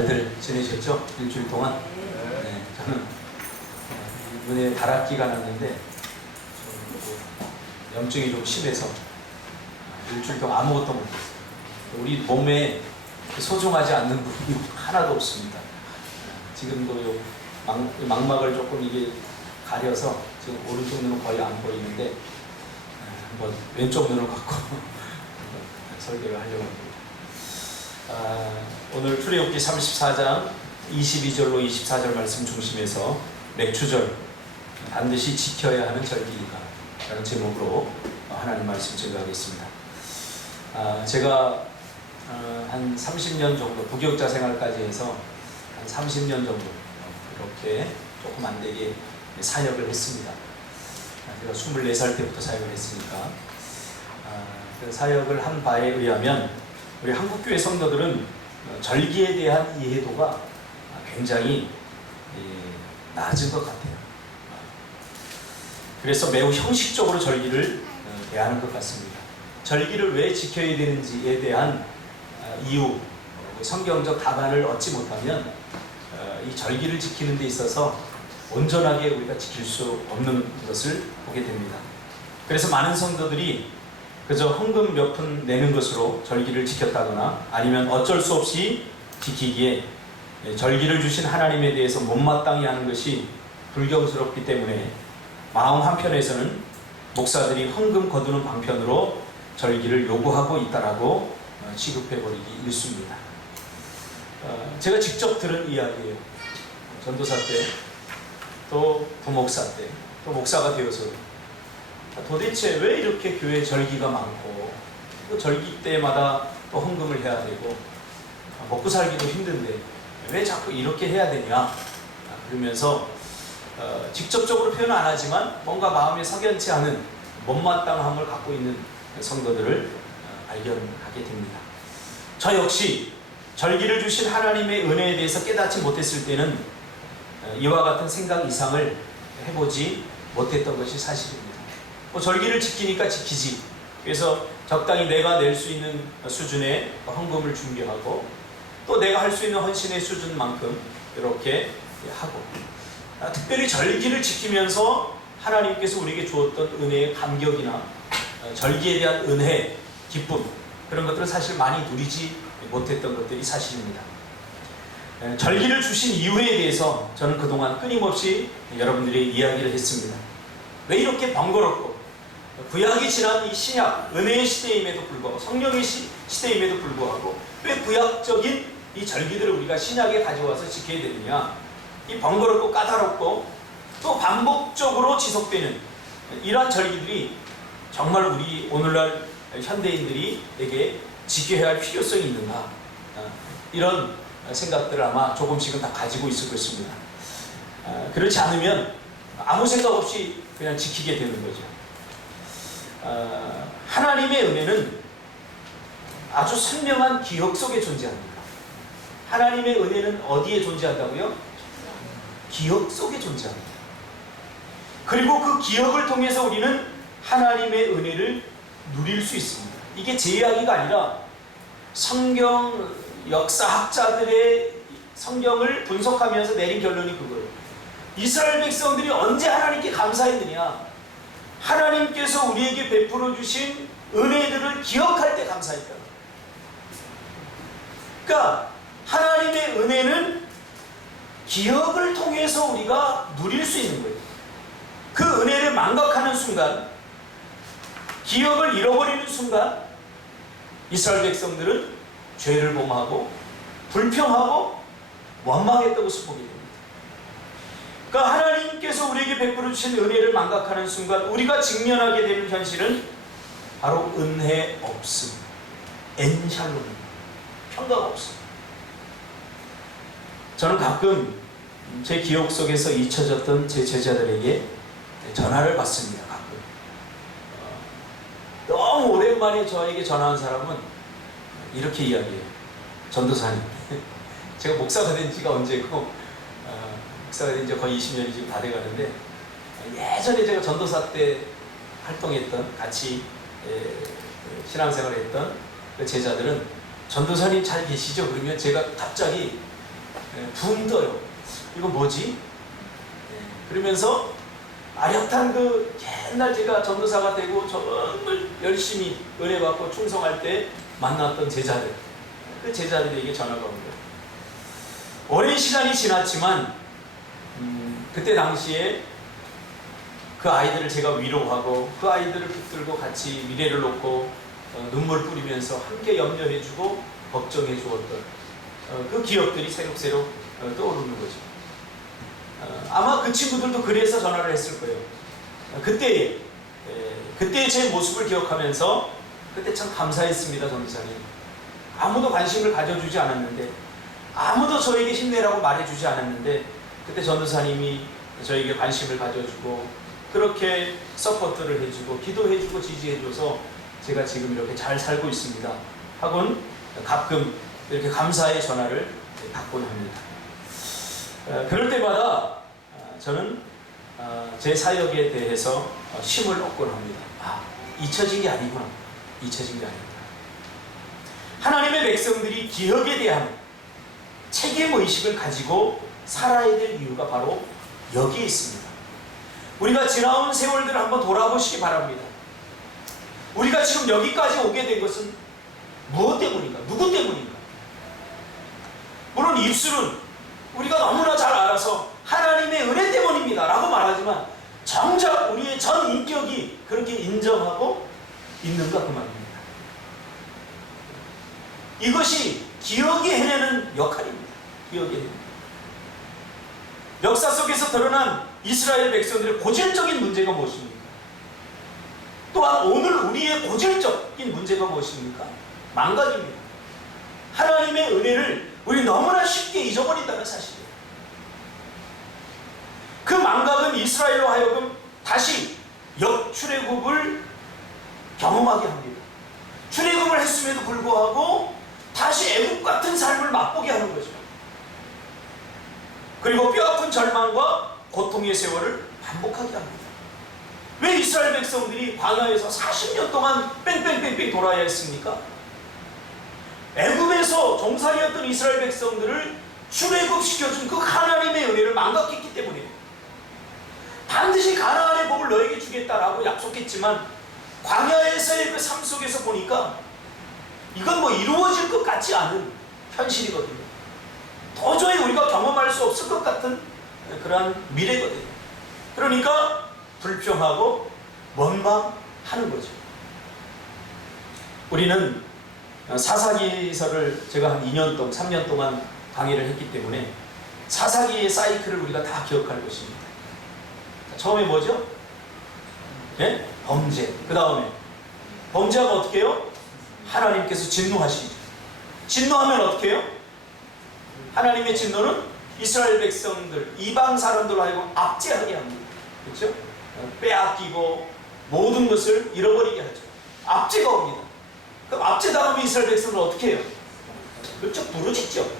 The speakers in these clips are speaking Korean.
잘들 지내셨죠? 일주일 동안? 네, 저는 이번에 다락기가 났는데 염증이 좀 심해서 일주일 동안 아무것도 못했어요. 우리 몸에 소중하지 않는 부분이 하나도 없습니다. 지금도 망막을 조금 이게 가려서 지금 오른쪽 눈은 거의 안 보이는데 한번 왼쪽 눈을 갖고 설교를 하려고 합니다. 오늘 출애굽기 34장 22절로 24절 말씀 중심에서 맥추절, 반드시 지켜야 하는 절기이다 라는 제목으로 하나님 말씀 전하겠습니다. 제가 한 30년 정도 부교육자 생활까지 해서 한 30년 정도 이렇게 조금 안 되게 사역을 했습니다. 제가 24살 때부터 사역을 했으니까 그 사역을 한 바에 의하면 우리 한국교회 성도들은 절기에 대한 이해도가 굉장히 낮은 것 같아요. 그래서 매우 형식적으로 절기를 대하는 것 같습니다. 절기를 왜 지켜야 되는지에 대한 이유, 성경적 답안을 얻지 못하면 이 절기를 지키는 데 있어서 온전하게 우리가 지킬 수 없는 것을 보게 됩니다. 그래서 많은 성도들이 그저 헌금 몇 푼 내는 것으로 절기를 지켰다거나 아니면 어쩔 수 없이 지키기에 절기를 주신 하나님에 대해서 못마땅히 하는 것이 불경스럽기 때문에 마음 한편에서는 목사들이 헌금 거두는 방편으로 절기를 요구하고 있다라고 취급해버리기 일쑤입니다. 제가 직접 들은 이야기예요. 전도사 때, 또 부목사 때, 또 목사가 되어서 도대체 왜 이렇게 교회 절기가 많고 또 절기 때마다 또 헌금을 해야 되고 먹고 살기도 힘든데 왜 자꾸 이렇게 해야 되냐 그러면서 직접적으로 표현은 안 하지만 뭔가 마음에 석연치 않은 못마땅함을 갖고 있는 성도들을 발견하게 됩니다. 저 역시 절기를 주신 하나님의 은혜에 대해서 깨닫지 못했을 때는 이와 같은 생각 이상을 해보지 못했던 것이 사실입니다. 절기를 지키니까 지키지. 그래서 적당히 내가 낼 수 있는 수준의 헌금을 준비하고 또 내가 할 수 있는 헌신의 수준만큼 이렇게 하고 특별히 절기를 지키면서 하나님께서 우리에게 주었던 은혜의 감격이나 절기에 대한 은혜, 기쁨 그런 것들은 사실 많이 누리지 못했던 것들이 사실입니다. 절기를 주신 이유에 대해서 저는 그동안 끊임없이 여러분들이 이야기를 했습니다. 왜 이렇게 번거롭고 구약이 지난 이 신약, 은혜의 시대임에도 불구하고 성령의 시대임에도 불구하고 왜 구약적인 이 절기들을 우리가 신약에 가져와서 지켜야 되느냐, 이 번거롭고 까다롭고 또 반복적으로 지속되는 이러한 절기들이 정말 우리 오늘날 현대인들에게 지켜야 할 필요성이 있는가, 이런 생각들을 아마 조금씩은 다 가지고 있을 것입니다. 그렇지 않으면 아무 생각 없이 그냥 지키게 되는 거죠. 하나님의 은혜는 아주 선명한 기억 속에 존재합니다. 하나님의 은혜는 어디에 존재한다고요? 기억 속에 존재합니다. 그리고 그 기억을 통해서 우리는 하나님의 은혜를 누릴 수 있습니다. 이게 제 이야기가 아니라 성경 역사학자들의 성경을 분석하면서 내린 결론이 그거예요. 이스라엘 백성들이 언제 하나님께 감사했느냐? 하나님께서 우리에게 베풀어 주신 은혜들을 기억할 때 감사했다. 그러니까 하나님의 은혜는 기억을 통해서 우리가 누릴 수 있는 거예요. 그 은혜를 망각하는 순간, 기억을 잃어버리는 순간 이스라엘 백성들은 죄를 범하고 불평하고 원망했던 것을 보게 됩니다. 그러니까 하나님께서 우리에게 베풀어 주신 은혜를 망각하는 순간 우리가 직면하게 되는 현실은 바로 은혜 없음, 엔샬롬입니다. 평강 없음. 저는 가끔 제 기억 속에서 잊혀졌던 제 제자들에게 전화를 받습니다. 가끔 너무 오랜만에 저에게 전화한 사람은 이렇게 이야기해요. 전도사님, 제가 목사가 된 지가 언제고 목사가 된 지 거의 20년이 지금 다 돼가는데 예전에 제가 전도사 때 활동했던, 같이 신앙생활을 했던 그 제자들은 전도사님 잘 계시죠? 그러면 제가 갑자기 붕 떠요. 이거 뭐지? 그러면서 아련한 그 옛날 제가 전도사가 되고 정말 열심히 은혜 받고 충성할 때 만났던 제자들, 그 제자들에게 전화가 온 거예요. 오랜 시간이 지났지만 그때 당시에 그 아이들을 제가 위로하고 그 아이들을 붙들고 같이 미래를 놓고 눈물 뿌리면서 함께 염려해주고 걱정해 주었던 그 기억들이 새록새록 떠오르는 거죠. 아마 그 친구들도 그래서 전화를 했을 거예요. 그때 제 모습을 기억하면서 그때 참 감사했습니다, 전도사님. 아무도 관심을 가져주지 않았는데, 아무도 저에게 힘내라고 말해주지 않았는데, 그때 전도사님이 저에게 관심을 가져주고 그렇게 서포트를 해주고 기도해주고 지지해줘서 제가 지금 이렇게 잘 살고 있습니다 하곤 가끔 이렇게 감사의 전화를 받곤 합니다. 그럴 때마다 저는 제 사역에 대해서 힘을 얻곤 합니다. 잊혀진 게 아니구나. 잊혀진 게 아니구나. 하나님의 백성들이 기업에 대한 책임의식을 가지고 살아야 될 이유가 바로 여기에 있습니다. 우리가 지나온 세월들을 한번 돌아보시기 바랍니다. 우리가 지금 여기까지 오게 된 것은 무엇 때문인가? 누구 때문인가? 물론 입술은 우리가 너무나 잘 알아서 하나님의 은혜 때문입니다 라고 말하지만 정작 우리의 전 인격이 그렇게 인정하고 있는가 그 말입니다. 이것이 기억이 해내는 역할입니다. 기억이 해내는. 역사 속에서 드러난 이스라엘 백성들의 고질적인 문제가 무엇입니까? 또한 오늘 우리의 고질적인 문제가 무엇입니까? 망각입니다. 하나님의 은혜를 우리 너무나 쉽게 잊어버린다는 사실이에요. 그 망각은 이스라엘로 하여금 다시 역출애굽을 경험하게 합니다. 출애굽을 했음에도 불구하고 다시 애굽 같은 삶을 맛보게 하는 거죠. 그리고 뼈아픈 절망과 고통의 세월을 반복하게 합니다. 왜 이스라엘 백성들이 광야에서 40년 동안 뺑뺑뺑뺑 돌아야 했습니까? 애굽에서 종살이였던 이스라엘 백성들을 출애굽시켜준 그 하나님의 은혜를 망각했기 때문이에요. 반드시 가나안의 복을 너에게 주겠다라고 약속했지만 광야에서의 그 삶 속에서 보니까 이건 뭐 이루어질 것 같지 않은 현실이거든요. 도저히 우리가 경험할 수 없을 것 같은 그러한 미래거든요. 그러니까 불평하고 원망하는 거죠. 우리는 사사기서를 제가 한 2년 동안, 3년 동안 강의를 했기 때문에 사사기의 사이클을 우리가 다 기억할 것입니다. 처음에 뭐죠? 네? 범죄. 그 다음에 범죄하면 어떻게 해요? 하나님께서 진노하시죠. 진노하면 어떻게 해요? 하나님의 진노는 이스라엘 백성들, 이방 사람들로 하여금 압제하게 합니다. 그렇죠? 빼앗기고 모든 것을 잃어버리게 하죠. 압제가 옵니다. 그럼 압제당하면 이스라엘 백성들은 어떻게 해요? 그렇죠? 부르짖죠.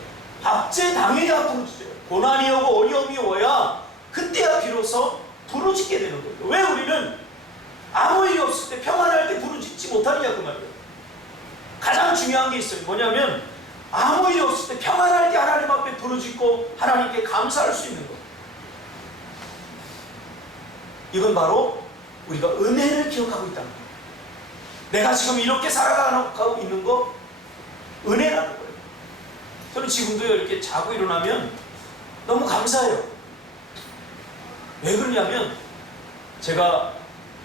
압제당해야 부르짖어요. 고난이 오고 어려움이 오야 그때야 비로소 부르짖게 되는 거예요. 왜 우리는 아무 일이 없을 때 평안할 때 부르짖지 못하느냐 그 말이에요. 가장 중요한 게 있어요. 뭐냐면 아무 일이 없을 때 평안할 때 하나님 앞에 부르짖고 하나님께 감사할 수 있는 것. 이건 바로 우리가 은혜를 기억하고 있다는 거예요. 내가 지금 이렇게 살아가고 있는 거 은혜라는 거예요. 저는 지금도 이렇게 자고 일어나면 너무 감사해요. 왜 그러냐면 제가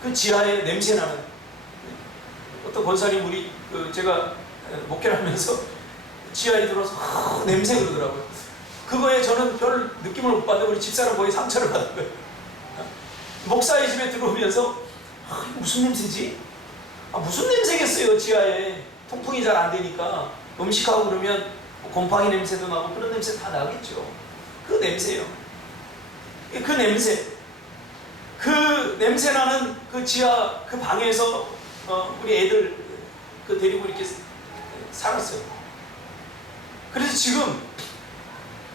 그 지하에 냄새나는 어떤 권사님 우리 제가 목회를 하면서 지하에 들어서 냄새 그러더라고요. 그거에 저는 별 느낌을 못 받는데 우리 집사람 거의 상처를 받은 거예요. 목사의 집에 들어오면서 무슨 냄새지? 무슨 냄새겠어요. 지하에 통풍이 잘 안 되니까 음식하고 그러면 곰팡이 냄새도 나고 그런 냄새 다 나겠죠. 그 냄새요. 그 냄새 나는 그 지하 그 방에서 우리 애들 데리고 이렇게 살았어요. 그래서 지금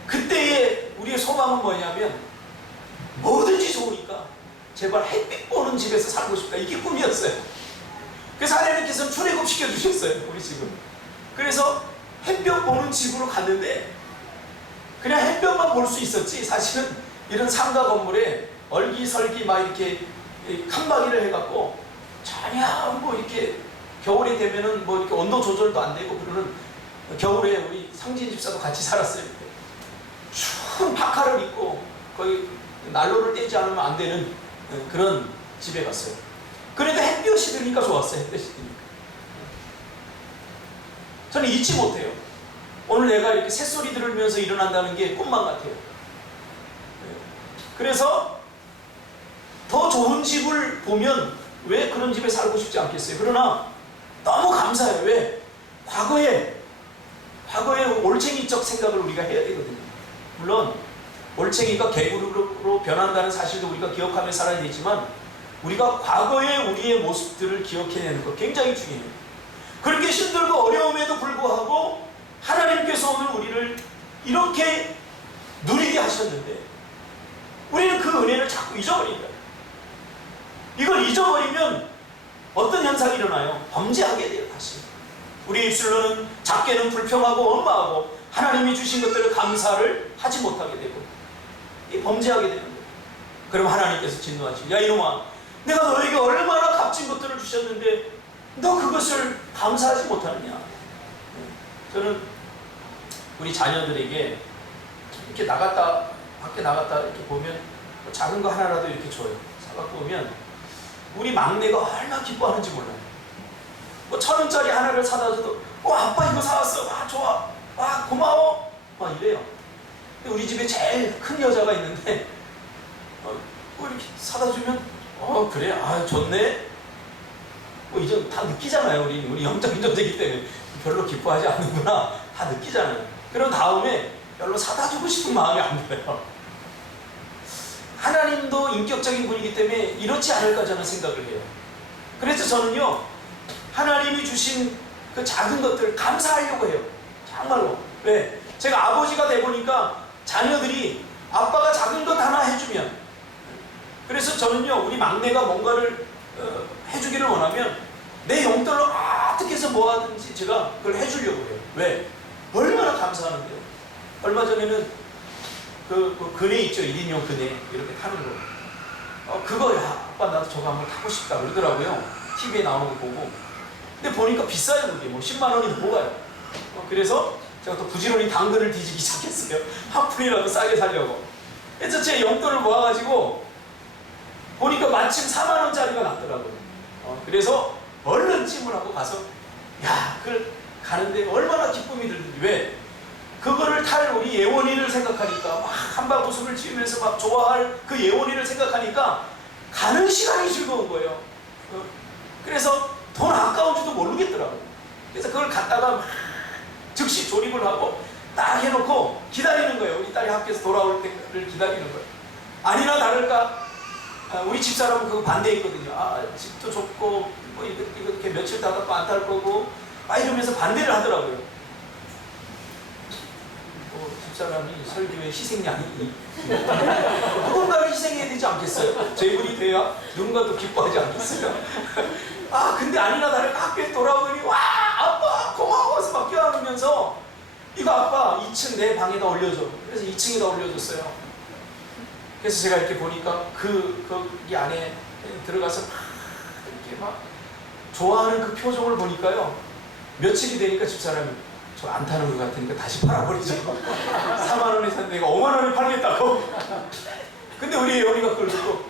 그때의 우리의 소망은 뭐냐면 뭐든지 좋으니까 제발 햇빛 보는 집에서 살고 싶다. 이게 꿈이었어요. 그래서 하나님께서는 출애굽 시켜주셨어요. 우리 지금. 그래서 햇볕 보는 집으로 갔는데 그냥 햇볕만 볼 수 있었지 사실은 이런 상가 건물에 얼기설기 막 이렇게 칸막이를 해갖고 전혀 뭐 이렇게 겨울이 되면은 뭐 이렇게 온도 조절도 안 되고 그러는 겨울에 우리 상진 집사도 같이 살았어요. 추운 파카를 입고 거의 난로를 떼지 않으면 안 되는 그런 집에 갔어요. 그러니까 햇볕이 드니까 좋았어요. 햇볕이 드니까. 저는 잊지 못해요. 오늘 내가 이렇게 새소리 들으면서 일어난다는 게 꿈만 같아요. 그래서 더 좋은 집을 보면 왜 그런 집에 살고 싶지 않겠어요? 그러나 너무 감사해요. 왜? 과거에 올챙이적 생각을 우리가 해야 되거든요. 물론 올챙이가 개구리로 변한다는 사실도 우리가 기억하며 살아야 되지만 우리가 과거의 우리의 모습들을 기억해내는 것 굉장히 중요해요. 그렇게 힘들고 어려움에도 불구하고 하나님께서 오늘 우리를 이렇게 누리게 하셨는데 우리는 그 은혜를 자꾸 잊어버린다. 이걸 잊어버리면 어떤 현상이 일어나요? 범죄하게 돼요. 다시 우리 입술로는 작게는 불평하고 원망하고 하나님이 주신 것들을 감사를 하지 못하게 되고 이 범죄하게 되는 거예요. 그럼 하나님께서 진노하시고 야 이놈아 내가 너에게 얼마나 값진 것들을 주셨는데 너 그것을 감사하지 못하느냐. 저는 우리 자녀들에게 이렇게 밖에 나갔다 이렇게 보면 작은 거 하나라도 이렇게 줘요. 사갖고 오면 우리 막내가 얼마나 기뻐하는지 몰라요. 뭐 1,000원짜리 하나를 사다 줘도 아빠 이거 사왔어. 와 좋아. 와 고마워. 막 이래요. 근데 우리 집에 제일 큰 여자가 있는데 뭐 이렇게 사다 주면 그래 좋네. 뭐 이제 다 느끼잖아요. 우리 영적인 존재이기 때문에 별로 기뻐하지 않는구나 다 느끼잖아요. 그런 다음에 별로 사다 주고 싶은 마음이 안 들어요. 하나님도 인격적인 분이기 때문에 이렇지 않을까 저는 생각을 해요. 그래서 저는요 하나님이 주신 그 작은 것들 감사하려고 해요. 정말로. 왜? 제가 아버지가 돼 보니까 자녀들이 아빠가 작은 것 하나 해주면 그래서 저는요 우리 막내가 뭔가를 해주기를 원하면 내 용돈으로 어떻게 해서 뭐하든지 제가 그걸 해주려고 해요. 왜? 얼마나 감사하는데요. 얼마 전에는 그 그네 있죠. 1인용 그네 이렇게 타는 거. 그거 야 아빠 나도 저거 한번 타고 싶다 그러더라고요. TV에 나오는 거 보고. 근데 보니까 비싸요. 그게 뭐 10만 원이 넘어가요. 그래서 제가 또 부지런히 당근을 뒤지기 시작했어요. 한 푼이라도 싸게 살려고. 그래서 제 용돈을 모아가지고 보니까 마침 4만 원짜리가 났더라고요. 그래서 얼른 찜을 하고 가서 그걸 가는데 얼마나 기쁨이 들든지. 왜? 그거를 탈 우리 예원이를 생각하니까 막 한방 웃음을 지으면서 막 좋아할 그 예원이를 생각하니까 가는 시간이 즐거운 거예요. 그래서 돈 아까운 줄도 모르겠더라고요. 그래서 그걸 갖다가 막 즉시 조립을 하고 딱 해놓고 기다리는 거예요. 우리 딸이 학교에서 돌아올 때를 기다리는 거예요. 아니나 다를까 우리 집사람은 그거 반대했거든요. 집도 좁고 뭐 이렇게 며칠 다가 또 안 탈 거고 이러면서 반대를 하더라고요. 집사람이 설교의 희생양이 누군가를 희생해야 되지 않겠어요? 제 분이 돼야 누군가도 기뻐하지 않겠어요? 근데 아니나 다를까 학교에 돌아오더니 와 아빠 고마워서 막 껴안으면서 이거 아빠 2층 내 방에다 올려줘. 그래서 2층에다 올려줬어요. 그래서 제가 이렇게 보니까 거기 안에 들어가서 이렇게 막 좋아하는 그 표정을 보니까요 며칠이 되니까 집사람이 저 안 타는 것 같으니까 다시 팔아버리죠. 4만 원에 샀는데 내가 5만 원에 팔겠다고. 근데 우리 예원이가 그걸 듣고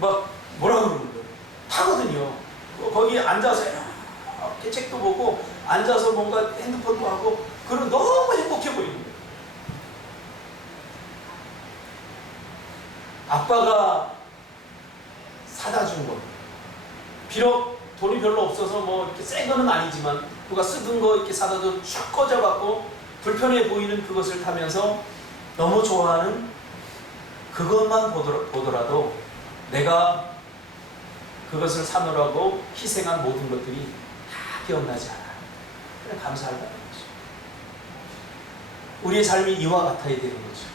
막 뭐라 그러는 거예요. 타거든요. 거기 앉아서 이렇게 책도 보고 앉아서 뭔가 핸드폰도 하고 그러면 너무 행복해 보이는 거예요. 아빠가 사다 준 거. 비록 돈이 별로 없어서 뭐 이렇게 센 거는 아니지만 누가 쓰던 거 이렇게 사다 줘 쭉 꽂아갖고 불편해 보이는 그것을 타면서 너무 좋아하는 그것만 보더라도 내가 그것을 사느라고 희생한 모든 것들이 다 기억나지 않아. 그냥 감사하다는 거죠. 우리의 삶이 이와 같아야 되는 거죠.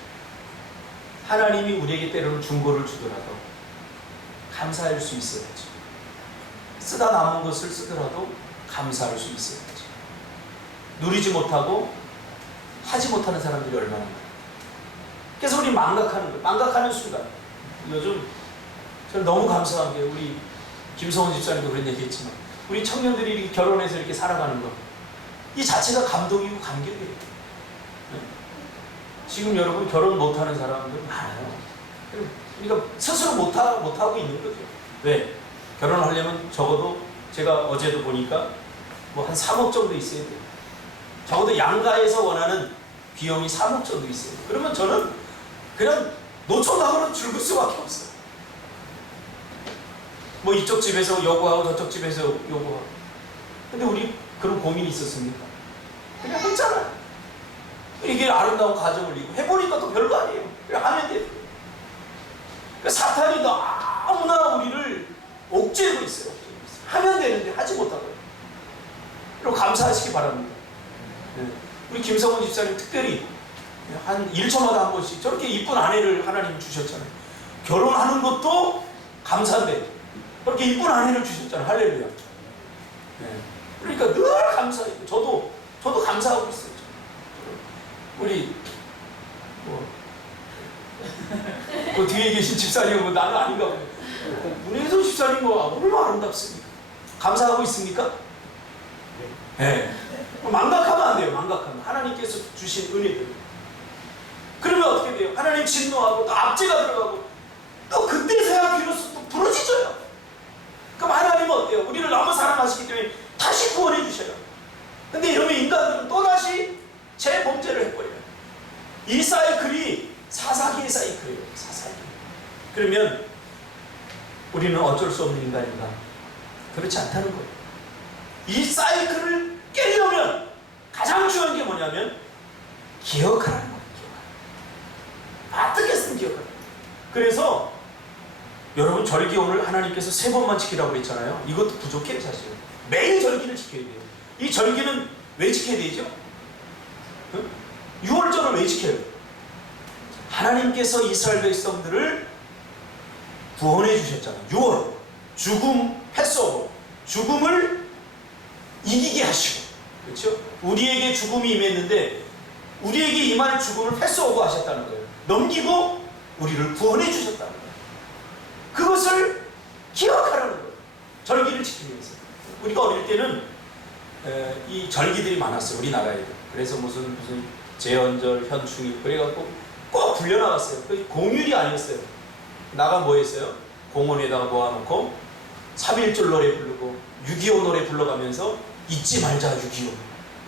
하나님이 우리에게 때로는 중고를 주더라도 감사할 수 있어야죠. 쓰다 남은 것을 쓰더라도 감사할 수 있어야죠. 누리지 못하고 하지 못하는 사람들이 얼마나 많아요. 그래서 우리 망각하는 거예요. 망각하는 순간. 요즘 저는 너무 감사한 게 우리 김성원 집사님도 그런 얘기 했지만 우리 청년들이 이렇게 결혼해서 이렇게 살아가는 거 이 자체가 감동이고 감격이에요. 지금 여러분 결혼 못하는 사람들 많아요. 그러니까 스스로 못하고 있는 거죠. 왜? 결혼을 하려면 적어도 제가 어제도 보니까 뭐 한 3억 정도 있어야 돼요. 적어도 양가에서 원하는 비용이 3억 정도 있어요. 그러면 저는 그냥 노총각으로 죽을 수밖에 없어요. 뭐 이쪽 집에서 요구하고 저쪽 집에서 요구하고. 근데 우리 그런 고민이 있었습니까? 그냥 했잖아요. 이게 아름다운 가정을 이루고 해보니까 또 별거 아니에요. 그냥 하면 돼요. 그러니까 사탄이 너무나 우리를 옥죄고 있어요. 하면 되는데 하지 못하고요. 그리고 감사하시기 바랍니다. 네. 우리 김성원 집사님 특별히 한 1초마다 한 번씩 저렇게 이쁜 아내를 하나님 주셨잖아요. 결혼하는 것도 감사인데 그렇게 이쁜 아내를 주셨잖아요. 할렐루야. 네. 그러니까 늘 감사해요. 저도 감사하고 있어요. 우리 그 뒤에 계신 집사님은 뭐 나는 아닌가 보네. 문혜선 집사님 뭐 얼마나 아름답습니까? 감사하고 있습니까? 네. 망각하면 안 돼요. 망각하면 하나님께서 주신 은혜들. 그러면 어떻게 돼요? 하나님 진노하고 또 압제가 들어가고 또 그때서야 비로소 또 부러지져요. 그럼 하나님은 어때요? 우리를 너무 사랑하시기 때문에 다시 구원해 주셔요. 근데 이러면 인간들은 또다시 재범죄를 해버려요. 이 사이클이 사사기의 사이클이에요. 사사기. 그러면 우리는 어쩔 수 없는 인간인가? 그렇지 않다는 거예요. 이 사이클을 깨려면 가장 중요한 게 뭐냐면 기억하라는 거예요. 어떻게든 기억하라는 거예요. 그래서 여러분 절기 오늘 하나님께서 3번만 지키라고 그랬잖아요. 이것도 부족해요. 사실 매일 절기를 지켜야 돼요. 이 절기는 왜 지켜야 되죠? 6월절을 왜 지켜요? 하나님께서 이스라엘 백성들을 구원해 주셨잖아요. 6월 죽음 패스오버, 죽음을 이기게 하시고, 그렇죠? 우리에게 죽음이 임했는데 우리에게 임할 죽음을 패스오버 하셨다는 거예요. 넘기고 우리를 구원해 주셨다는 거예요. 그것을 기억하라는 거예요. 절기를 지키면서. 우리가 어릴 때는 이 절기들이 많았어요. 우리나라에도. 그래서 무슨 제헌절, 현충일 그래갖고 꼭 불려나갔어요. 공휴일이 아니었어요. 나가 뭐 했어요? 공원에다가 모아놓고 3.1절 노래 부르고 6.25 노래 불러가면서 잊지 말자 6.25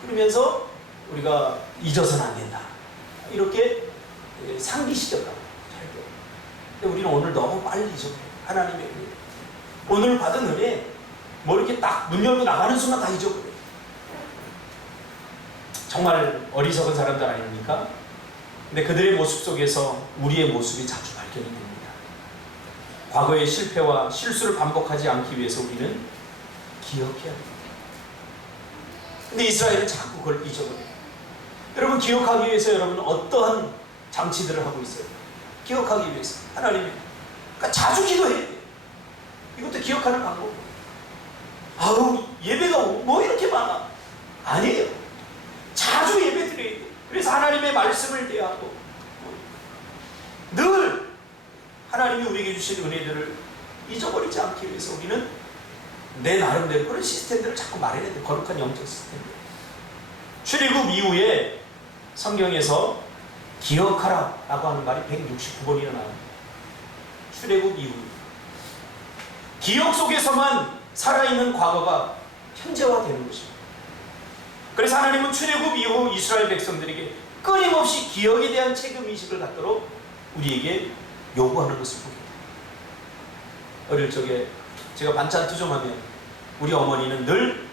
그러면서 우리가 잊어서는 안 된다. 이렇게 상기시켰다고. 근데 우리는 오늘 너무 빨리 잊어버려요. 하나님의 은혜. 오늘 받은 은혜 뭐 이렇게 딱 문 열고 나가는 순간 다 잊어버려요. 정말 어리석은 사람들 아닙니까? 근데 그들의 모습 속에서 우리의 모습이 자주 발견이 됩니다. 과거의 실패와 실수를 반복하지 않기 위해서 우리는 기억해야 됩니다. 근데 이스라엘은 자꾸 그걸 잊어버려요. 여러분 기억하기 위해서 여러분은 어떠한 장치들을 하고 있어요? 기억하기 위해서 하나님의 그러니까 자주 기도해야 돼요. 이것도 기억하는 방법이에요. 아우 예배가 뭐 이렇게 많아? 아니에요. 자주 예배 드려야 돼요. 그래서 하나님의 말씀을 대하고 늘 하나님이 우리에게 주신 은혜들을 잊어버리지 않기 위해서 우리는 내 나름대로 그런 시스템들을 자꾸 마련해야 돼요. 거룩한 영적 시스템들. 출애굽 이후에 성경에서 기억하라 라고 하는 말이 169번이나 나옵니다. 출애굽 이후 기억 속에서만 살아있는 과거가 현재화되는 것입니다. 그래서 하나님은 출애굽 이후 이스라엘 백성들에게 끊임없이 기억에 대한 책임의식을 갖도록 우리에게 요구하는 것을 보게 됩니다. 어릴 적에 제가 반찬 투정하면 우리 어머니는 늘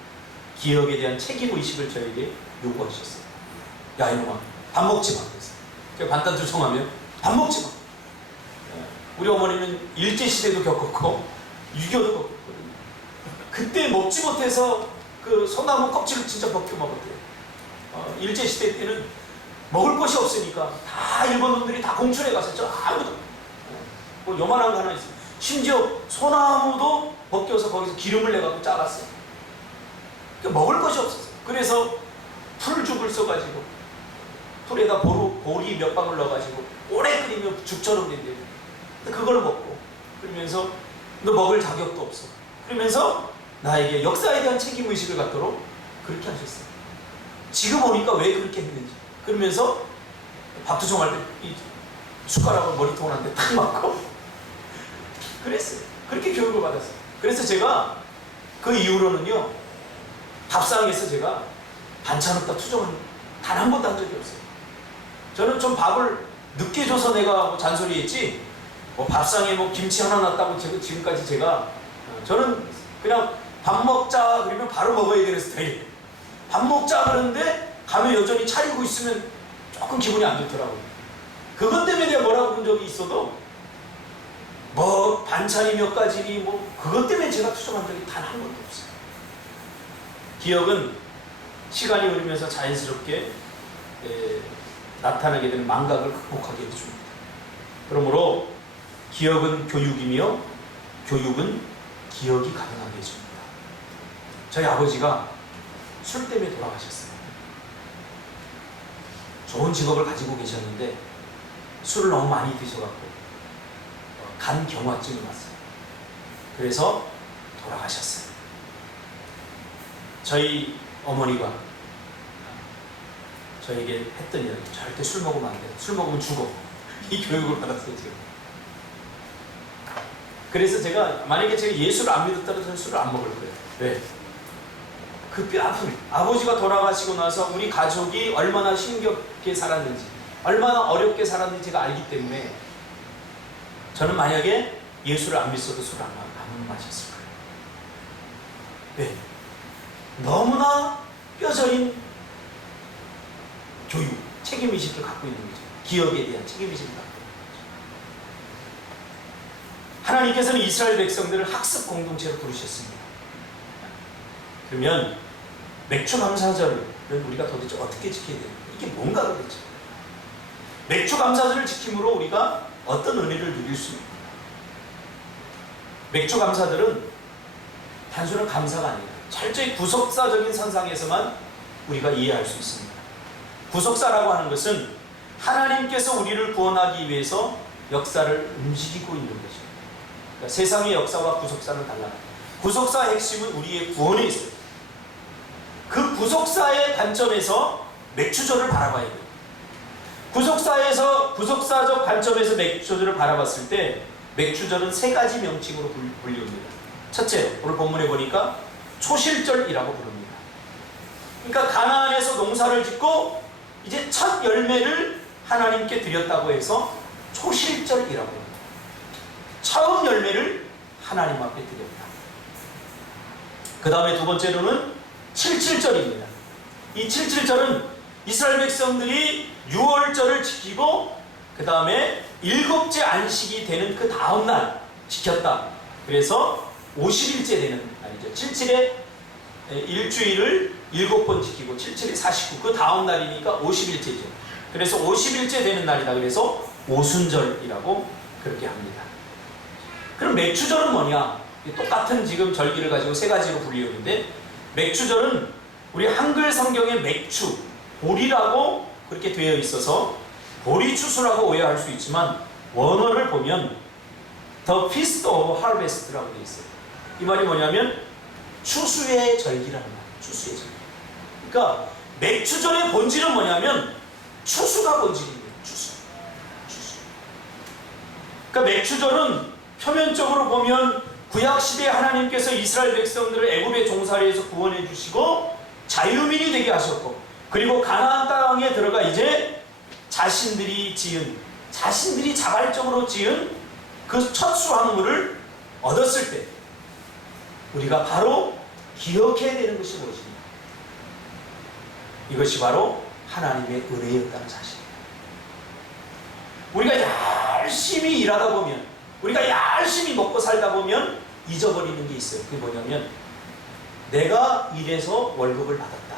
기억에 대한 책임의식을 저에게 요구하셨어요. 야 이놈아 밥 먹지 마. 제가 반찬 투정하면 밥 먹지 마. 우리 어머니는 일제시대도 겪었고 6.25도 겪었거든요. 그때 먹지 못해서 그 소나무 껍질을 진짜 벗겨 먹었대요. 일제시대 때는 먹을 것이 없으니까 다 일본 놈들이 다 공춘에 갔었죠. 아무도 뭐 요만한 거 하나 있어요. 심지어 소나무도 벗겨서 거기서 기름을 내갖고 짜갔어요. 그러니까 먹을 것이 없었어요. 그래서 풀죽을 써가지고 풀에다 보리 몇 방울 넣어가지고 오래 끓이면 죽처럼 된대요. 그걸 먹고 그러면서 너 먹을 자격도 없어. 그러면서 나에게 역사에 대한 책임의식을 갖도록 그렇게 하셨어요. 지금 보니까 왜 그렇게 했는지. 그러면서 밥투정할 때 이 숟가락을 머리통한테 탁 맞고 그랬어요. 그렇게 교육을 받았어요. 그래서 제가 그 이후로는요, 밥상에서 제가 반찬 없다 투정은 단 한 번도 한 적이 없어요. 저는 좀 밥을 늦게 줘서 내가 뭐 잔소리했지, 뭐 밥상에 뭐 김치 하나 놨다고 지금까지 저는 그냥 밥 먹자 그러면 바로 먹어야 되는 스타일이에요. 밥 먹자 그러는데 가면 여전히 차리고 있으면 조금 기분이 안 좋더라고요. 그것 때문에 내가 뭐라고 그런 적이 있어도 뭐 반찬이 몇 가지니 뭐 그것 때문에 제가 투정한 적이 단 한 번도 없어요. 기억은 시간이 흐르면서 자연스럽게 나타나게 되는 망각을 극복하게 해줍니다. 그러므로 기억은 교육이며 교육은 기억이 가능하게 해줍니다. 저희 아버지가 술 때문에 돌아가셨어요. 좋은 직업을 가지고 계셨는데 술을 너무 많이 드셔갖고 간 경화증이 왔어요. 그래서 돌아가셨어요. 저희 어머니가 저에게 했던 이야기, 절대 술 먹으면 안 돼. 술 먹으면 죽어. 이 교육을 받았어요, 제가. 그래서 제가 만약에 제가 예수를 안 믿었다면 저는 술을 안 먹을 거예요. 왜? 그 뼈아픔, 아버지가 돌아가시고 나서 우리 가족이 얼마나 힘겹게 살았는지, 얼마나 어렵게 살았는지 제가 알기 때문에 저는 만약에 예수를 안 믿어도 술을 안 마셨을 거예요. 왜? 너무나 뼈저린 교육, 책임의식을 갖고 있는 거죠. 기업에 대한 책임의식을 갖고 있는 거죠. 하나님께서는 이스라엘 백성들을 학습 공동체로 부르셨습니다. 그러면 맥주 감사절을 우리가 도대체 어떻게 지켜야 되는 거예요? 이게 뭔가 도대체? 맥주 감사절을 지킴으로 우리가 어떤 은혜를 누릴 수 있는가? 맥주 감사절은 단순한 감사가 아니라 철저히 구속사적인 선상에서만 우리가 이해할 수 있습니다. 구속사라고 하는 것은 하나님께서 우리를 구원하기 위해서 역사를 움직이고 있는 것입니다. 그러니까 세상의 역사와 구속사는 달라요. 구속사의 핵심은 우리의 구원에 있어요. 그 구속사의 관점에서 맥주절을 바라봐야 돼요. 구속사적 관점에서 맥주절을 바라봤을 때 맥주절은 세 가지 명칭으로 분류합니다. 첫째, 오늘 본문에 보니까 초실절이라고 부릅니다. 그러니까 가나안에서 농사를 짓고 이제 첫 열매를 하나님께 드렸다고 해서 초실절이라고 합니다. 처음 열매를 하나님 앞에 드렸다. 그 다음에 두 번째로는 칠칠절입니다. 이 칠칠절은 이스라엘 백성들이 6월절을 지키고 그 다음에 7째 안식이 되는 그 다음날 지켰다. 그래서 50일째 되는 날이죠. 7일에 일주일을 7번 지키고 7일에 49, 그 다음 날이니까 50일째죠. 그래서 50일째 되는 날이다. 그래서 오순절이라고 그렇게 합니다. 그럼 맥주절은 뭐냐? 똑같은 지금 절기를 가지고 세 가지로 분류했는데, 맥주절은 우리 한글 성경에 맥주, 보리라고 그렇게 되어 있어서 보리추수라고 오해할 수 있지만 원어를 보면 The Feast of Harvest라고 되어 있어요. 이 말이 뭐냐면 추수의 절기라는 말. 추수의 절기. 그러니까 맥주절의 본질은 뭐냐면 추수가 본질입니다. 추수. 그러니까 맥주절은 표면적으로 보면 구약시대에 하나님께서 이스라엘 백성들을 애굽의 종살이에서 구원해 주시고 자유민이 되게 하셨고, 그리고 가나안 땅에 들어가 이제 자신들이 자발적으로 지은 그 첫 수확물을 얻었을 때 우리가 바로 기억해야 되는 것이 무엇입니까? 이것이 바로 하나님의 은혜였다는 사실입니다. 우리가 열심히 일하다 보면, 우리가 열심히 먹고 살다 보면 잊어버리는 게 있어요. 그게 뭐냐면 내가 일해서 월급을 받았다,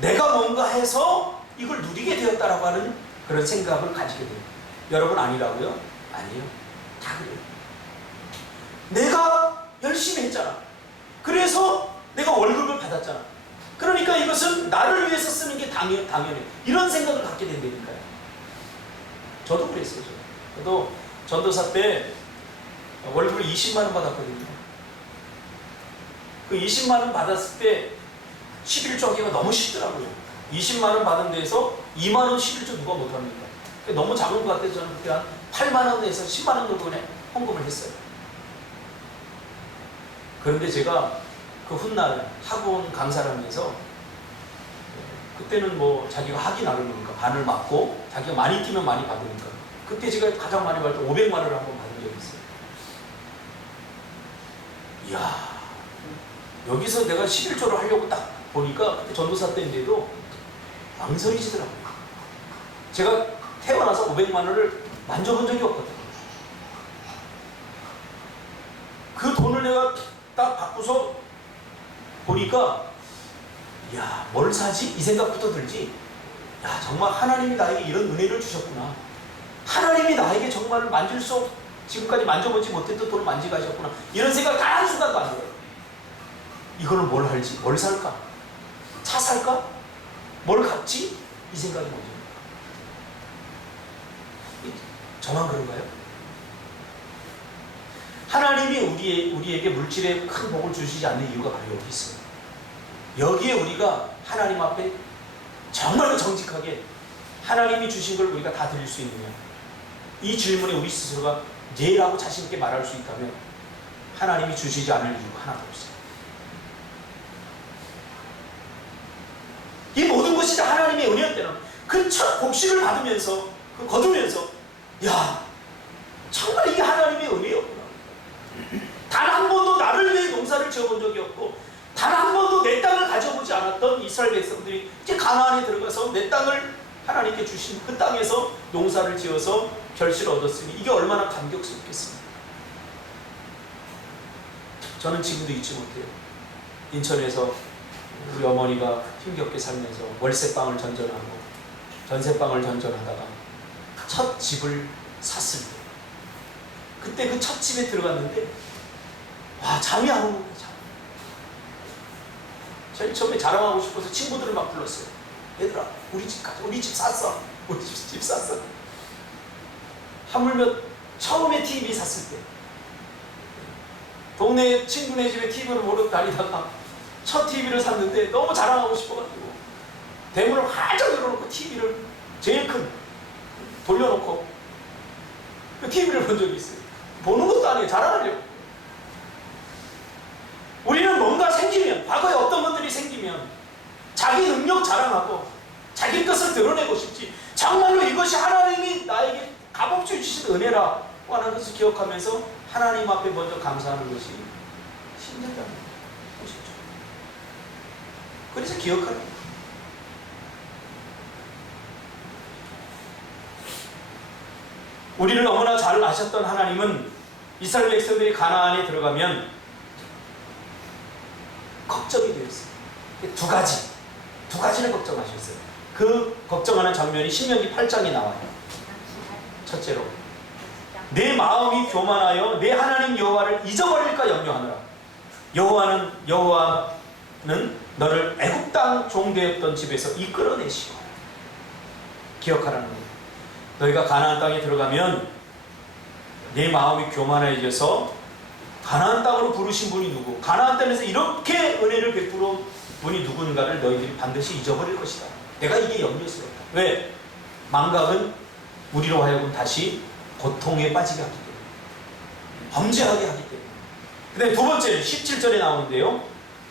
내가 뭔가 해서 이걸 누리게 되었다라고 하는 그런 생각을 가지게 돼요. 여러분 아니라고요? 아니에요. 다 그래요. 내가 열심히 했잖아. 그래서 내가 월급을 받았잖아. 그러니까 이것은 나를 위해서 쓰는 게 다 당연해. 이런 생각을 갖게 된다니까요. 저도 그랬어요. 저도 전도사 때 월급을 20만 원 받았거든요. 그 20만 원 받았을 때 11조 하기가 너무 쉽더라고요. 20만 원 받은 데에서 2만 원 11조 누가 못합니까? 너무 작은 것 같아서 저는 그때 한 8만 원에서 10만 원 정도 그냥 헌금을 했어요. 그런데 제가 그 훗날 학원 강사를 하면서 그때는 뭐 자기가 하기 나름이니까 반을 맞고 자기가 많이 뛰면 많이 받으니까 그때 제가 가장 많이 받을 때 500만 원을 한번 받은 적이 있어요. 이야, 여기서 내가 11조를 하려고 딱 보니까 그때 전도사 때인데도 망설이지더라고요. 제가 태어나서 500만 원을 만져본 적이 없거든요. 그 돈을 내가 딱 받고서 보니까 야, 뭘 사지? 이 생각부터 들지. 야, 정말 하나님이 나에게 이런 은혜를 주셨구나. 하나님이 나에게 정말 만질 수 없, 지금까지 만져보지 못했던 돈을 만지게 하셨구나. 이런 생각 단 한순간도 안 들어요. 이거는 뭘 할지, 뭘 살까? 차 살까? 뭘 갖지? 이 생각이 먼저. 저만 그런가요? 하나님이 우리에게 물질에 큰 복을 주시지 않는 이유가 바로 여기 있어요. 여기에 우리가 하나님 앞에 정말로 정직하게 하나님이 주신 걸 우리가 다 드릴 수 있느냐, 이 질문에 우리 스스로가 예라고 자신있게 말할 수 있다면 하나님이 주시지 않을 이유가 하나도 없어요. 이 모든 것이 다 하나님의 은혜였다는 그 첫 복식을 받으면서 거두면서 야, 정말 이게 하나님의 은혜였구나. 단 한 번도 나를 위해 농사를 지어본 적이 없고 단 한 번도 내 땅을 가져보지 않았던 이스라엘 백성들이 이제 가나안에 들어가서 내 땅을 하나님께 주신 그 땅에서 농사를 지어서 결실을 얻었으니 이게 얼마나 감격스럽겠습니까? 저는 지금도 잊지 못해요. 인천에서 우리 어머니가 힘겹게 살면서 월세방을 전전하고 전세방을 전전하다가 첫 집을 샀을 때 그때 그 첫 집에 들어갔는데 와, 잠이 안 오는 거예요. 제일 처음에 자랑하고 싶어서 친구들을 막 불렀어요. 얘들아, 우리 집 가자. 우리 집 샀어. 우리 집 샀어. 하물며 처음에 TV 샀을 때 동네 친구네 집에 TV를 모르고 다니다가 첫 TV를 샀는데 너무 자랑하고 싶어가지고 대문을 활짝 열어놓고 TV를 제일 큰 돌려놓고 그 TV를 본 적이 있어요. 보는 것도 아니에요. 자랑하려고. 우리는 뭔가 생기면, 과거에 어떤 것들이 생기면 자기 능력 자랑하고 자기 것을 드러내고 싶지, 정말로 이것이 하나님이 나에게 값없이 주신 은혜라고 하는 것을 기억하면서 하나님 앞에 먼저 감사하는 것이 힘들다는 것이죠. 그래서 기억하는 거예요. 우리를 너무나 잘 아셨던 하나님은 이스라엘 백성들이 가나안에 들어가면 걱정이 되었어요. 두 가지를 걱정하셨어요. 그 걱정하는 장면이 신명기 8장에 나와요. 첫째로, 내 마음이 교만하여 내 하나님 여호와를 잊어버릴까 염려하느라. 여호와는 너를 애굽 땅 종되었던 집에서 이끌어내시고. 기억하라는 거예요. 너희가 가나안 땅에 들어가면 내 마음이 교만해져서 가나안 땅으로 부르신 분이 누구, 가나안 땅에서 이렇게 은혜를 베풀어 분이 누군가를 너희들이 반드시 잊어버릴 것이다. 내가 이게 염려스럽다. 왜? 망각은 우리로 하여금 다시 고통에 빠지게 하기 때문에, 범죄하게 하기 때문에. 그 다음에 두 번째는 17절에 나오는데요.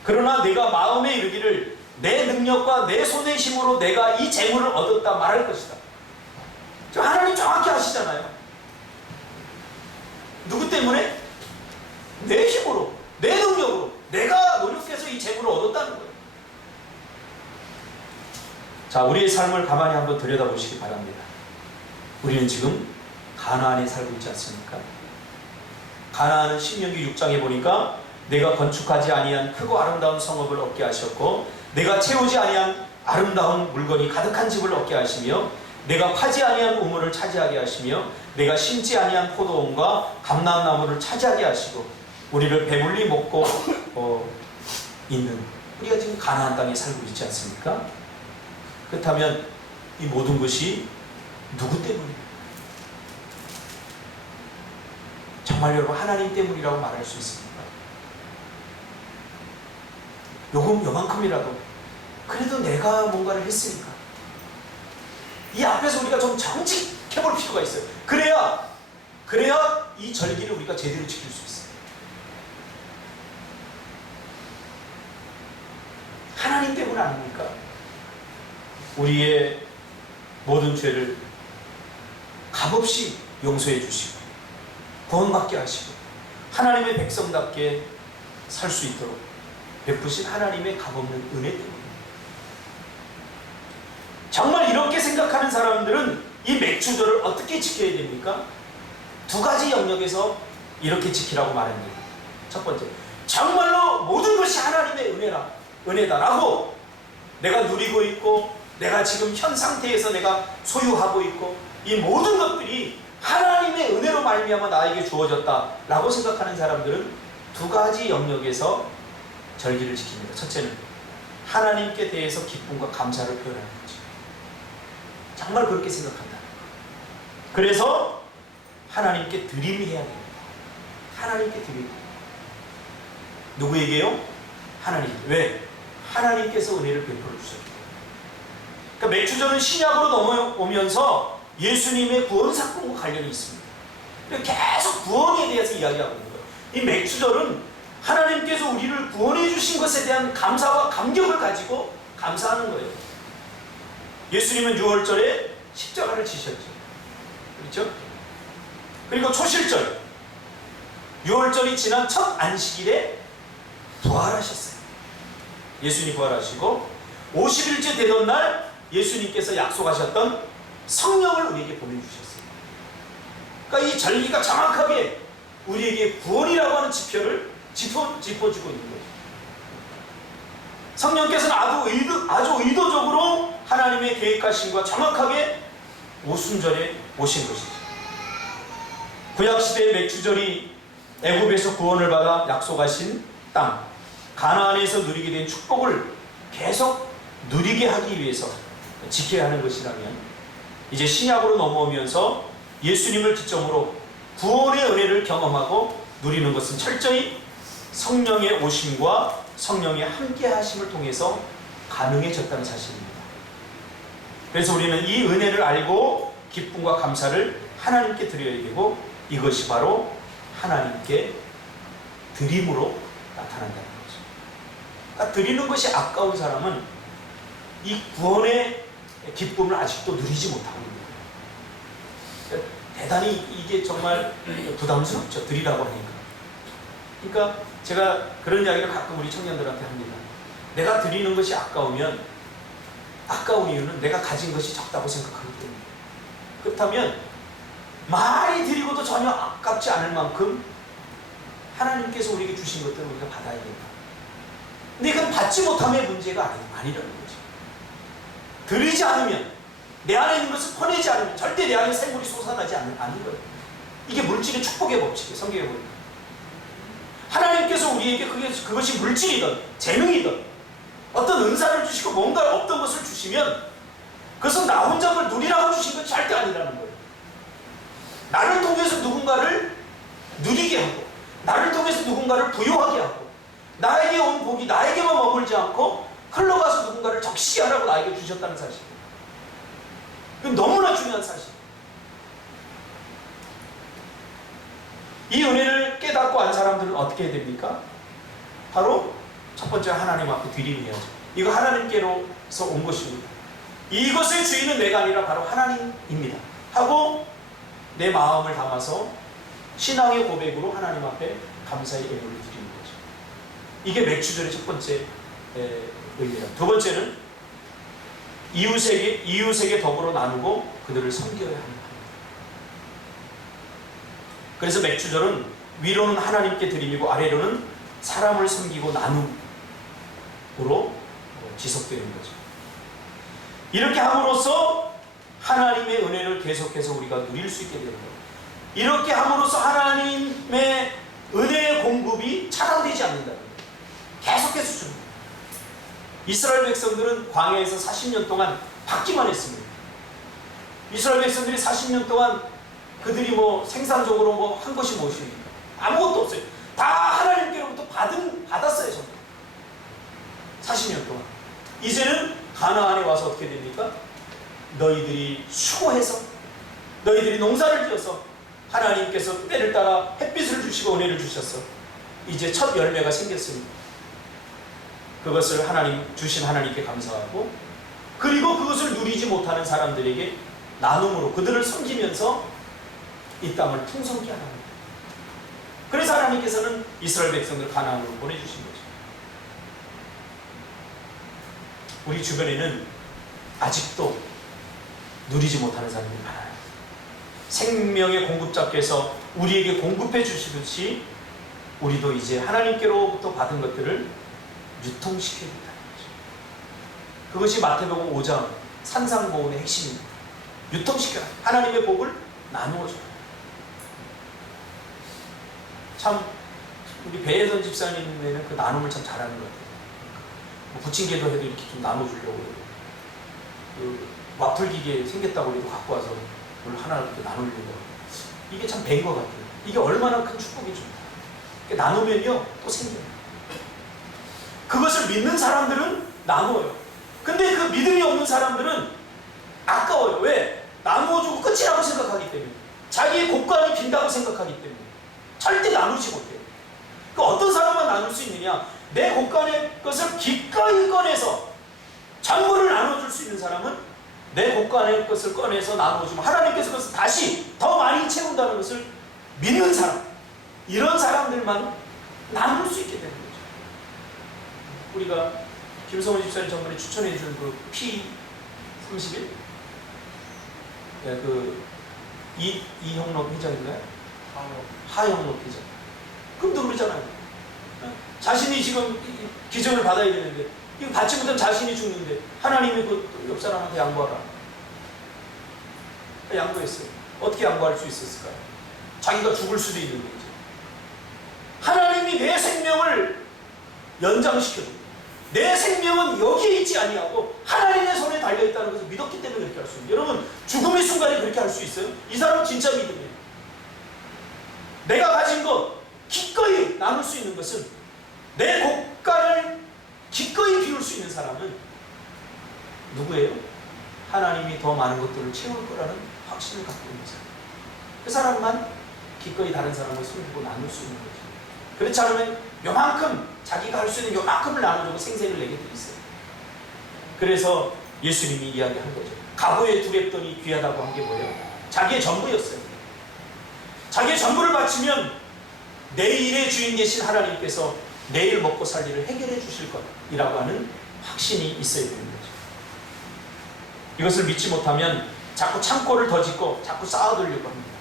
그러나 내가 마음에 이르기를 내 능력과 내 손의 힘으로 내가 이 재물을 얻었다 말할 것이다. 하나님 정확히 아시잖아요. 누구 때문에? 내 힘으로, 내 능력으로 내가 노력해서 이 재물을 얻었다는 거예요. 자, 우리의 삶을 가만히 한번 들여다보시기 바랍니다. 우리는 지금 가나안에 살고 있지 않습니까? 가나안은 신명기 6장에 보니까 내가 건축하지 아니한 크고 아름다운 성읍을 얻게 하셨고, 내가 채우지 아니한 아름다운 물건이 가득한 집을 얻게 하시며, 내가 파지 아니한 우물을 차지하게 하시며, 내가 심지 아니한 포도원과 감람나무를 차지하게 하시고, 우리를 배불리 먹고 있는, 우리가 지금 가나안 땅에 살고 있지 않습니까? 그렇다면 이 모든 것이 누구 때문입니까? 정말 여러분 하나님 때문이라고 말할 수 있습니까? 요만큼이라도 그래도 내가 뭔가를 했으니까 이 앞에서 우리가 좀 정직해볼 필요가 있어요. 그래야 이 절기를 우리가 제대로 지킬 수 있어요. 하나님 때문 아닙니까? 우리의 모든 죄를 값없이 용서해 주시고 구원받게 하시고 하나님의 백성답게 살 수 있도록 베푸신 하나님의 값없는 은혜 때문입니다. 정말 이렇게 생각하는 사람들은 이 맥주절을 어떻게 지켜야 됩니까? 두 가지 영역에서 이렇게 지키라고 말합니다. 첫 번째, 정말로 모든 것이 하나님의 은혜다라고 내가 누리고 있고 내가 지금 현 상태에서 내가 소유하고 있고 이 모든 것들이 하나님의 은혜로 말미암아 나에게 주어졌다라고 생각하는 사람들은 두 가지 영역에서 절기를 지킵니다. 첫째는 하나님께 대해서 기쁨과 감사를 표현하는 거죠. 정말 그렇게 생각한다. 그래서 하나님께 드림해야 됩니다. 하나님께 드림. 누구에게요? 하나님. 왜? 하나님께서 은혜를 베풀어 주셨기 때문에. 그러니까 맥주절은 신약으로 넘어오면서 예수님의 구원 사건과 관련이 있습니다. 계속 구원에 대해서 이야기하고 있는 거예요. 이 맥주절은 하나님께서 우리를 구원해 주신 것에 대한 감사와 감격을 가지고 감사하는 거예요. 예수님은 6월절에 십자가를 지셨죠. 그렇죠? 그리고 초실절, 6월절이 지난 첫 안식일에 부활하셨어요. 예수님이 부활하시고 50일째 되던 날 예수님께서 약속하셨던 성령을 우리에게 보내주셨어요. 그러니까 이 절기가 정확하게 우리에게 구원이라고 하는 지표를 짚어주고 있는 거죠. 성령께서는 아주 의도적으로 하나님의 계획하심과 정확하게 오순절에 오신 것이죠. 구약시대의 맥주절이 애굽에서 구원을 받아 약속하신 땅 가나안에서 누리게 된 축복을 계속 누리게 하기 위해서 지켜야 하는 것이라면 이제 신약으로 넘어오면서 예수님을 기점으로 구원의 은혜를 경험하고 누리는 것은 철저히 성령의 오심과 성령의 함께 하심을 통해서 가능해졌다는 사실입니다. 그래서 우리는 이 은혜를 알고 기쁨과 감사를 하나님께 드려야 되고 이것이 바로 하나님께 드림으로 나타난다는 거죠. 그러니까 드리는 것이 아까운 사람은 이 구원의 기쁨을 아직도 누리지 못하고 있는 거예요. 그러니까 대단히 이게 정말 부담스럽죠. 드리라고 하니까. 그러니까 제가 그런 이야기를 가끔 우리 청년들한테 합니다. 내가 드리는 것이 아까우면 아까운 이유는 내가 가진 것이 적다고 생각하기 때문에. 그렇다면 많이 드리고도 전혀 아깝지 않을 만큼 하나님께서 우리에게 주신 것들을 우리가 받아야 된다. 근데 이건 받지 못함의 문제가 아니라는 거죠. 드리지 않으면 내 안에 있는 것을 퍼내지 않으면 절대 내 안에 생물이 솟아나지 않는 거예요. 이게 물질의 축복의 법칙이에요. 성경에 보니까. 하나님께서 우리에게 그것이 물질이든 재능이든 어떤 은사를 주시고 뭔가 어떤 것을 주시면 그것은 나 혼자를 누리라고 주신 건 절대 아니라는 거예요. 나를 통해서 누군가를 누리게 하고 나를 통해서 누군가를 부요하게 하고 나에게 온 복이 나에게만 머물지 않고 흘러가서 누군가를 적시게 하라고 나에게 주셨다는 사실이에요. 이건 너무나 중요한 사실이에요. 이 은혜를 깨닫고 안 사람들은 어떻게 해야 됩니까? 바로 첫 번째 하나님 앞에 드림해야죠. 이거 하나님께로서 온 것입니다. 이것의 주인은 내가 아니라 바로 하나님입니다. 하고 내 마음을 담아서 신앙의 고백으로 하나님 앞에 감사의 예물을 드리는 거죠. 이게 맥주절의 첫 번째 의미예요. 두 번째는 이웃에게 더불어 나누고 그들을 섬겨야 합니다. 그래서 맥주절은 위로는 하나님께 드림이고 아래로는 사람을 섬기고 나눔으로 지속되는 거죠. 이렇게 함으로써 하나님의 은혜를 계속해서 우리가 누릴 수 있게 되는 거예요. 이렇게 함으로써 하나님의 은혜의 공급이 차단되지 않는다는 거예요. 계속해서 줍니다. 이스라엘 백성들은 광야에서 40년 동안 받기만 했습니다. 이스라엘 백성들이 40년 동안 그들이 뭐 생산적으로 뭐 한 것이 무엇입니까? 아무것도 없어요. 다 하나님께로부터 받았어요. 전부 40년 동안. 이제는 가나안에 와서 어떻게 됩니까? 너희들이 수고해서, 너희들이 농사를 지어서 하나님께서 때를 따라 햇빛을 주시고 은혜를 주셨어. 이제 첫 열매가 생겼습니다. 그것을 주신 하나님께 감사하고, 그리고 그것을 누리지 못하는 사람들에게 나눔으로 그들을 섬기면서 이 땅을 풍성케 하는 겁니다. 그래서 하나님께서는 이스라엘 백성들을 가나안으로 보내주신 거죠. 우리 주변에는 아직도 누리지 못하는 사람들이 많아요. 생명의 공급자께서 우리에게 공급해 주시듯이 우리도 이제 하나님께로부터 받은 것들을 유통시켜야 된다는 거죠. 그것이 마태복음 5장 산상보훈의 핵심입니다. 유통시켜라. 하나님의 복을 나누어줘라. 참 우리 배혜선 집사님에는 그 나눔을 참 잘하는 것 같아요. 뭐 부침개도 해도 이렇게 좀 나눠주려고, 그 와플 기계 생겼다고 해도 갖고 와서 그걸 하나 이렇게 나누려고. 이게 참 배인 것 같아요. 이게 얼마나 큰 축복이죠. 나누면요 또 생겨요. 그것을 믿는 사람들은 나누어요. 근데 그 믿음이 없는 사람들은 아까워요. 왜? 나누어주고 끝이라고 생각하기 때문에, 자기의 곳간이 빈다고 생각하기 때문에 절대 나누지 못해요. 그 어떤 사람만 나눌 수 있느냐? 내 곳간의 것을 기꺼이 꺼내서 전부를 나눠줄 수 있는 사람은 내 곳간의 것을 꺼내서 나눠주면 하나님께서 그것을 다시 더 많이 채운다는 것을 믿는 사람, 이런 사람들만 나눌 수 있게 되는 거죠. 우리가 김성훈 집사님 전번에 추천해 준 그 P31? 네, 그 이형록 회장인가요? 하영록 회장. 그럼 그러잖아요. 자신이 지금 기적을 받아야 되는데, 이거 받지 못하면 자신이 죽는데 하나님이 그 옆 사람한테 양보하라. 양보했어요. 어떻게 양보할 수 있었을까요? 자기가 죽을 수도 있는 거죠. 하나님이 내 생명을 연장시켜줍니다. 내 생명은 여기에 있지 아니하고 하나님의 손에 달려있다는 것을 믿었기 때문에 그렇게 할 수 있는. 여러분, 죽음의 순간에 그렇게 할 수 있어요? 이 사람은 진짜 믿음이에요. 내가 가진 것 기꺼이 나눌 수 있는 것은, 내 곳간을 기꺼이 비울 수 있는 사람은 누구예요? 하나님이 더 많은 것들을 채울 거라는 확신을 갖고 있는 사람. 그 사람만 기꺼이 다른 사람을 손을 보고 나눌 수 있는 거죠. 그렇지 않으면 요만큼, 자기가 할 수 있는 요만큼을 나눠주고 생색을 내게 돼 있어요. 그래서 예수님이 이야기한 거죠. 가보에 두렵더니 귀하다고 한 게 뭐예요? 자기의 전부였어요. 자기의 전부를 바치면 내일의 주인 되신 하나님께서 내일 먹고 살 일을 해결해 주실 것이라고 하는 확신이 있어야 되는 거죠. 이것을 믿지 못하면 자꾸 창고를 더 짓고 자꾸 쌓아두려고 합니다.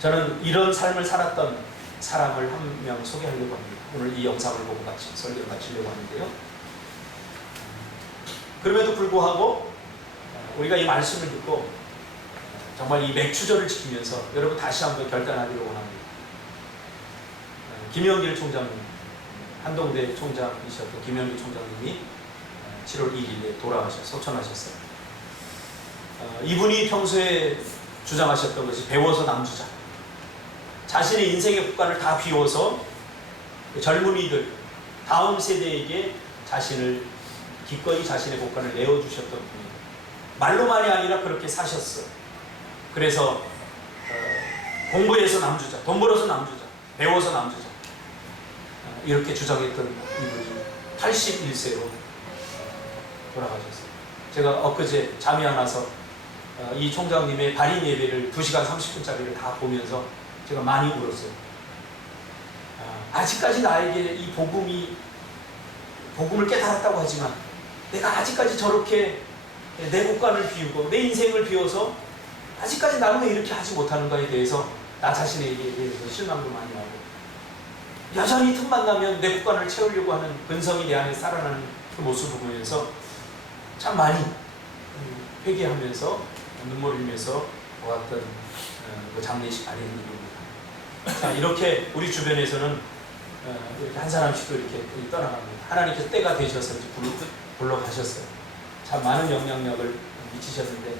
저는 이런 삶을 살았던 사람을 한 명 소개하려고 합니다. 오늘 이 영상을 보고 같이 설교를 마치려고 하는데요. 그럼에도 불구하고 우리가 이 말씀을 듣고 정말 이 맥추절을 지키면서 여러분 다시 한번 결단하기를 원합니다. 김영길 총장님, 한동대 총장이셨던 김영길 총장님이 7월 1일에 소천하셨어요. 이분이 평소에 주장하셨던 것이 배워서 남주자. 자신의 인생의 국간을 다 비워서 젊은이들, 다음 세대에게 기꺼이 자신의 국간을 내어주셨던 분이에요. 말로만이 아니라 그렇게 사셨어요. 그래서 공부해서 남주자, 돈 벌어서 남주자, 배워서 남주자, 이렇게 주장했던 이분이 81세로 돌아가셨어요. 제가 엊그제 잠이 안 와서 이 총장님의 발인 예배를 2시간 30분짜리를 다 보면서 제가 많이 울었어요. 아직까지 나에게 이 복음을 깨달았다고 하지만 내가 아직까지 저렇게 내 곳간을 비우고 내 인생을 비워서 아직까지 나는 왜 이렇게 하지 못하는가에 대해서 나 자신에게 대해서 실망도 많이 하고, 여전히 틈만 나면 내 곳간을 채우려고 하는 근성이 내 안에 살아나는 그 모습을 보면서 참 많이 회개하면서 눈물을 흘리면서 보았던 그 장례식 아닌 일입니다. 자, 이렇게 우리 주변에서는 이렇게 한 사람씩 또 이렇게 떠나갑니다. 하나님께서 때가 되셔서 이제 불러 가셨어요. 참 많은 영향력을 미치셨는데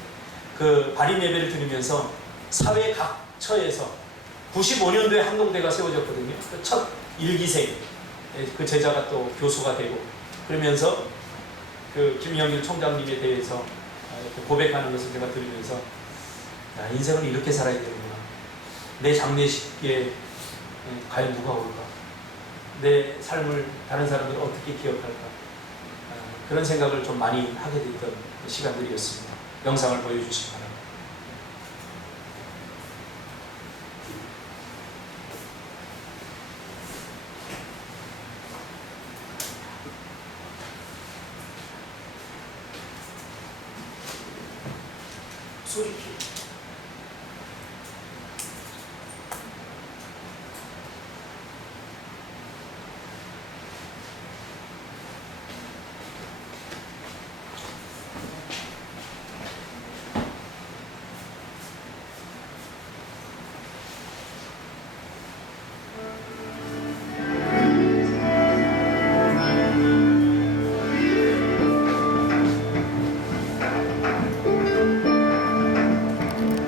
그 발인 예배를 드리면서 사회 각 처에서 95년도에 한동대가 세워졌거든요. 그 첫 일기생 그 제자가 또 교수가 되고 그러면서 그 김영일 총장님에 대해서 이렇게 고백하는 것을 제가 들으면서 야, 인생은 이렇게 살아야 되는구나. 내 장례식에 과연 누가 올까? 내 삶을 다른 사람들은 어떻게 기억할까? 그런 생각을 좀 많이 하게 됐던 시간들이었습니다. 영상을 보여주시기 바랍니다. 소리 키.